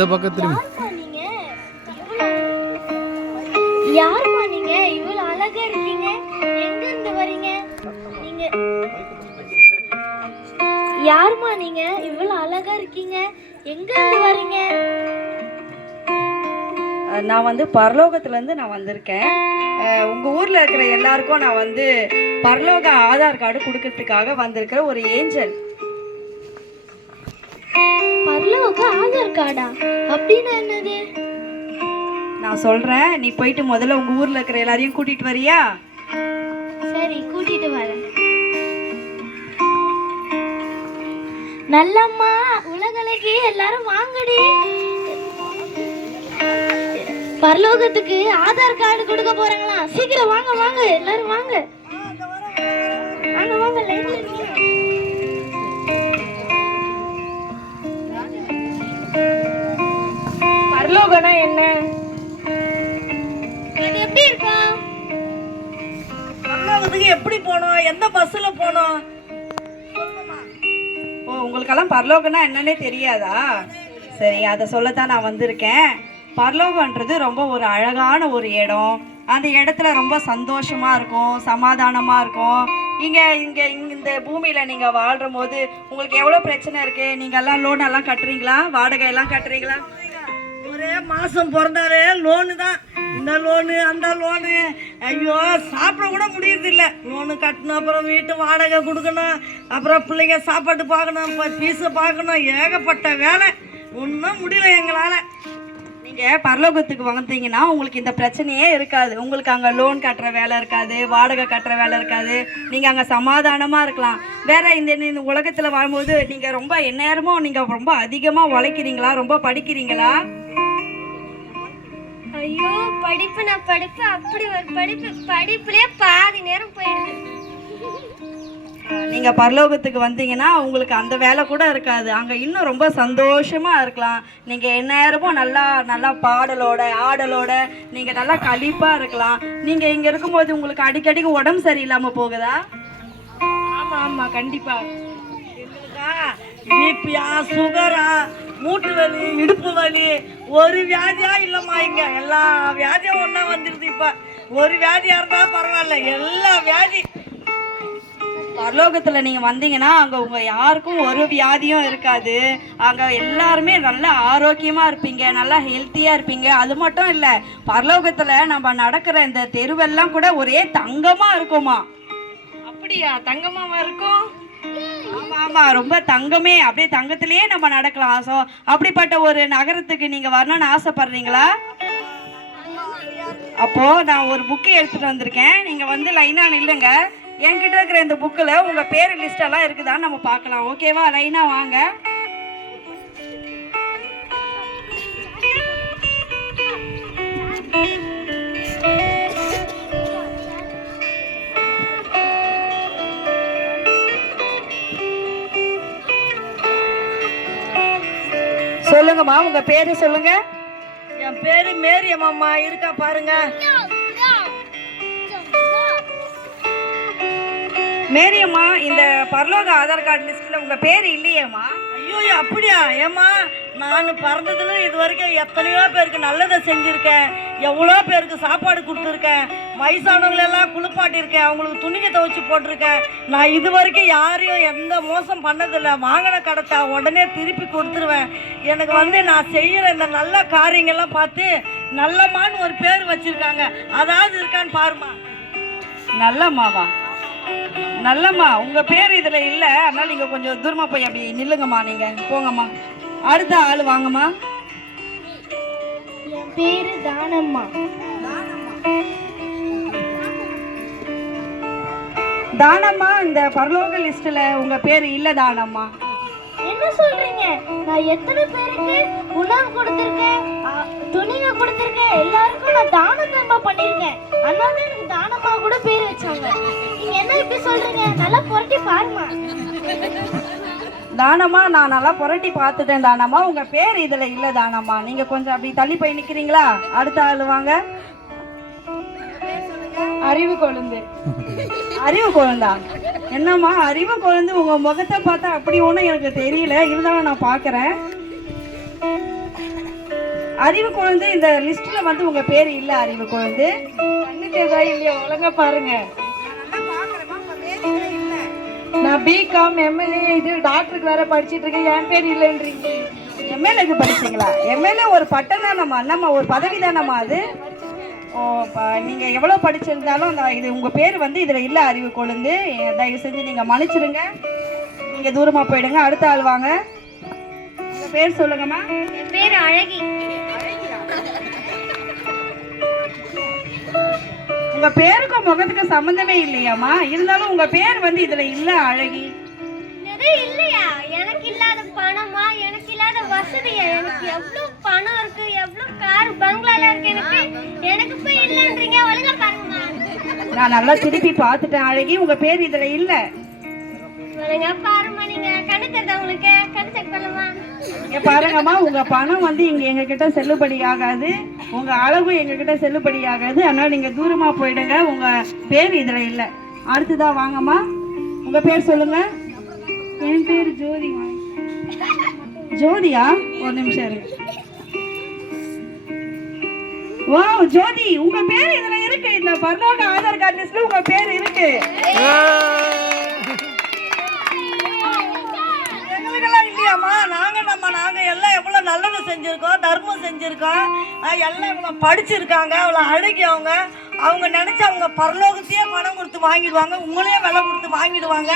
இந்த பக்கத்துல. யாருமா நீங்க? இவ்வளவு அழகா இருக்கீங்க. எங்க இருந்து வரீங்க நீங்க? யாருமா நீங்க? இவ்வளவு அழகா இருக்கீங்க. எங்க இருந்து வரீங்க? நான் வந்து பரலோகத்துலேருந்து நான் வந்திருக்கேன். உங்கள் ஊரில் இருக்கிற எல்லாருக்கும் நான் வந்து பரலோக ஆதார் கார்டு கொடுக்கறதுக்காக வந்திருக்கிற ஒரு ஏஞ்சல். பரலோக ஆதார் கார்டா? அப்படின்னா என்னது? நான் சொல்கிறேன், நீ போயிட்டு முதல்ல உங்கள் ஊரில் இருக்கிற எல்லாரையும் கூட்டிகிட்டு வரியா? சரி, கூட்டிட்டு வரேன். நல்லம்மா, உலகளக்கு எல்லாரும் வாங்கடி. பரலோகத்துக்கு ஆதார் கார்டு கொடுக்க போறாங்களா? சீக்கிரம் வாங்க வாங்க, எல்லாரும் வாங்க வாங்க வாங்க. லைன்ல நில்லுங்க. பரலோகம்னா என்ன? இது எப்படி இருக்கும்? பரலோகத்துக்கு எப்படி போனோம்? எந்த பஸ்ஸில் போனோம்? ஓ, உங்களுக்கெல்லாம் பரலோகம்னா என்னன்னே தெரியாதா? சரி, அதை சொல்லத்தான் நான் வந்திருக்கேன். பரலோகன்றது ரொம்ப ஒரு அழகான ஒரு இடம். அந்த இடத்துல ரொம்ப சந்தோஷமாக இருக்கும், சமாதானமாக இருக்கும். இங்கே இந்த பூமியில் நீங்கள் வாழ்கிற போது உங்களுக்கு எவ்வளோ பிரச்சனை இருக்குது? நீங்கள் எல்லாம் லோன் எல்லாம் கட்டுறீங்களா? வாடகை எல்லாம் கட்டுறீங்களா? ஒரே மாதம் பிறந்தாலே லோனு தான். இந்த லோனு அந்த லோனு, ஐயோ சாப்பிட கூட முடியறதில்ல. லோனு கட்டணும், அப்புறம் வீட்டு வாடகை கொடுக்கணும், அப்புறம் பிள்ளைங்க சாப்பாட்டு பார்க்கணும், இப்போ ஃபீஸை பார்க்கணும், ஏகப்பட்ட வேலை. ஒன்றும் முடியல எங்களால். நீங்கள் பரலோகத்துக்கு வந்தீங்கன்னா உங்களுக்கு இந்த பிரச்சனையே இருக்காது. உங்களுக்கு அங்கே லோன் கட்டுற வேலை இருக்காது, வாடகை கட்டுற வேலை இருக்காது. நீங்கள் அங்கே சமாதானமாக இருக்கலாம். வேற இந்த உலகத்தில் வாழும்போது நீங்கள் ரொம்ப எந்நேரமும் நீங்கள் ரொம்ப அதிகமாக உழைக்கிறீங்களா? ரொம்ப படிக்கிறீங்களா? ஐயோ, படிப்பு நான் படிப்பு அப்படி ஒரு படிப்புலயே பாதி நேரம் போயிடுது. நீங்கள் பரலோகத்துக்கு வந்தீங்கன்னா உங்களுக்கு அந்த வேலை கூட இருக்காது. அங்கே இன்னும் ரொம்ப சந்தோஷமாக இருக்கலாம். நீங்கள் எந்நேரமும் நல்லா பாடலோட ஆடலோட நீங்கள் நல்லா களிப்பாக இருக்கலாம். நீங்கள் இங்கே இருக்கும்போது உங்களுக்கு அடிக்கடிக்கு உடம்பு சரியில்லாமல் போகுதா? ஆமாம் ஆமாம், கண்டிப்பாக. பிபியா, சுகரா, மூட்டு வலி, இடுப்பு வலி, ஒரு வியாதியா இல்லைம்மா. இங்கே எல்லா வியாதியும் ஒன்றா வந்துடுது. இப்போ ஒரு வியாதியாக இருந்தால் பரவாயில்ல, எல்லா வியாதி. பரலோகத்தில் நீங்கள் வந்தீங்கன்னா அங்கே உங்கள் யாருக்கும் ஒரு வியாதியும் இருக்காது. அங்கே எல்லாருமே நல்லா ஆரோக்கியமாக இருப்பீங்க, நல்லா ஹெல்த்தியாக இருப்பீங்க. அது மட்டும் இல்லை, பரலோகத்தில் நம்ம நடக்கிற இந்த தெருவெல்லாம் கூட ஒரே தங்கமாக இருக்குமா. அப்படியா? தங்கமாவா இருக்கும்? ஆமாம் ஆமாம், ரொம்ப தங்கமே. அப்படியே தங்கத்திலேயே நம்ம நடக்கலாம். ஸோ அப்படிப்பட்ட ஒரு நகரத்துக்கு நீங்கள் வரணும்னு ஆசைப்படுறீங்களா? அப்போது நான் ஒரு புக்கு எடுத்துகிட்டு வந்திருக்கேன். நீங்கள் வந்து லைனாக நில்லுங்க. என்கிட்ட இருக்கிற இந்த புக்கில் உங்கள் பேர் லிஸ்டெல்லாம் இருக்குதான்னு நம்ம பார்க்கலாம். ஓகேவா? லைனாக வாங்க. சொல்லுங்கம்மா, உங்கள் பேர் சொல்லுங்க. என் பேரு மேரியம்மா. இருக்கா பாருங்க. மேரியம்மா, இந்த பரலோக ஆதார் கார்டு லிஸ்ட்டில் உங்கள் பேர் இல்லையேம்மா? ஐயோ, அப்படியா? ஏம்மா, நான் பிறந்ததுல இது வரைக்கும் எத்தனையோ பேருக்கு நல்லதை செஞ்சுருக்கேன், எவ்வளோ பேருக்கு சாப்பாடு கொடுத்துருக்கேன், வயசானவங்களெல்லாம் குளிப்பாட்டியிருக்கேன், அவங்களுக்கு துணிங்க துவைச்சி போட்டிருக்கேன். நான் இது வரைக்கும் யாரையும் எந்த மோசம் பண்ணதில்லை. வாங்கின கடத்தை உடனே திருப்பி கொடுத்துருவேன். எனக்கு வந்து நான் செய்கிற இந்த நல்ல காரியங்கள்லாம் பார்த்து நல்லம்மான்னு ஒரு பேர் வச்சுருக்காங்க. அதாவது இருக்கான்னு பாருமா. நல்லம்மாவா? நல்லம்மா, உங்கள் பேர் இதில் இல்லை. அதனால் நீங்கள் கொஞ்சம் தூரமாக போய் அப்படி நில்லுங்கம்மா. நீங்கள் போங்கம்மா. அடுத்த ஆள் வாங்கம்மா. என் பேரு தானம்மா. தானம்மா, இந்த பரலோக லிஸ்ட்டில் உங்கள் பேர் இல்லை தானம்மா. என்ன சொல்றீங்க? நான் எத்தனை பேருக்கு உணவு கொடுத்துருக்கேன், துணிங்க கொடுத்துருக்கேன், எல்லாருக்கும் நான் தானம் தர்மா பண்ணியிருக்கேன். அதனால தான் எனக்கு தானம்மா கூட பேர் வச்சாங்க. நீங்க என்ன இப்படி சொல்றீங்க? நல்லா புரட்டி பாருமா. தானம்மா, நான் நல்லா புரட்டி பார்த்துட்டேன் தானம்மா. உங்கள் பேர் இதில் இல்லை தானம்மா. நீங்கள் கொஞ்சம் அப்படி தள்ளி போய் நிற்கிறீங்களா? அடுத்த ஆள் வாங்க. அறிவு கொழுந்து. அறிவு கொழுந்தா? என்னம்மா அறிவு கொழுந்து? உங்கள் முகத்தை பார்த்தா அப்படி ஒன்றும் எனக்கு தெரியல, இருந்தாலும் நான் பார்க்குறேன். அறிவு குழந்தை இந்த லிஸ்ட்ல வந்து உங்க பேர் இல்ல. அறிவு குழந்தை கண்ணுக்கு எதா இல்லையா ஒழுங்கா பாருங்க. நான் பிகாம் எம்எல்ஏ இது டாக்டருக்கு வேற படிச்சிட்டு இருக்கேன், என் பேர் இல்லைன்றீங்க. எம்எல்ஏக்கு படிச்சீங்களா? எம்எல்ஏ ஒரு பட்டம் தானம்மா, நம்ம ஒரு பதவி தானம்மா அது. ஓ நீங்க எவ்வளவு படிச்சிருந்தாலும் இது உங்க பேர் வந்து இதுல இல்ல. அறிவு கொழுந்து, தயவு செஞ்சு நீங்க மன்னிச்சிடுங்க. நீங்க தூரமா போயிடுங்க. அடுத்த ஆள் வாங்க. உங்க பேர் சொல்லுங்கம்மா. என் பேர் அழகி. உங்க பேருக்கும் முகத்துக்கு சம்பந்தமே இல்லையாம்மா, இருந்தாலும் உங்க பேர் வந்து இதுல இல்ல. அழகி இல்லையா? எனக்கு இல்லாத பணமா? எனக்கு இல்லாத வசதியா? எனக்கு எவ்வளவு பணம் இருக்கு, எவ்வளவு கார் பங்களால இருக்கு, எனக்கு போய் இல்லன்றீங்க. ஒழுங்கா பாருங்கம்மா. நான் நல்லா திருப்பி பார்த்துட்டேன் அழகி, உங்க பேர் இதுல இல்ல. ஒழுங்கா பாருமா. நீங்க கண்ணு தெரியுதா உங்களுக்கு? கண்ணு செக் பண்ணலாமா? இங்க பாருங்கம்மா, உங்க பணம் வந்து இங்க எங்க கிட்ட செல்லுபடி ஆகாது, உங்க அளவு எங்க கிட்ட செல்லுபடி ஆகாது. அதனால நீங்க தூரமா போயிடுங்க. உங்க பேர் இதுல இல்ல. அடுத்ததா வாங்கம்மா. உங்க பேர் சொல்லுங்க. என் பேர் ஜோதி. ஜோதியா? ஒரு நிமிஷம் இருக்கு. வாவ் ஜோதி, உங்க பேர் இதுல இருக்கு. இந்த பரலோக ஆதார் கார்டு லிஸ்ட்ல உங்க பேர் இருக்கு. எங்களுக்கெல்லாம் இல்லையாம்மா? நாங்க எல்லாம் எவ்வளவு நல்லது செஞ்சிருக்கோம், தர்மம் செஞ்சிருக்கோம். எல்லாம் இவங்க படிச்சிருக்காங்க, அவ்வளோ அழகி. அவங்க நினைச்சா அவங்க பரலோகத்தையே பணம் கொடுத்து வாங்கிடுவாங்க, உங்களையே விலை கொடுத்து வாங்கிடுவாங்க.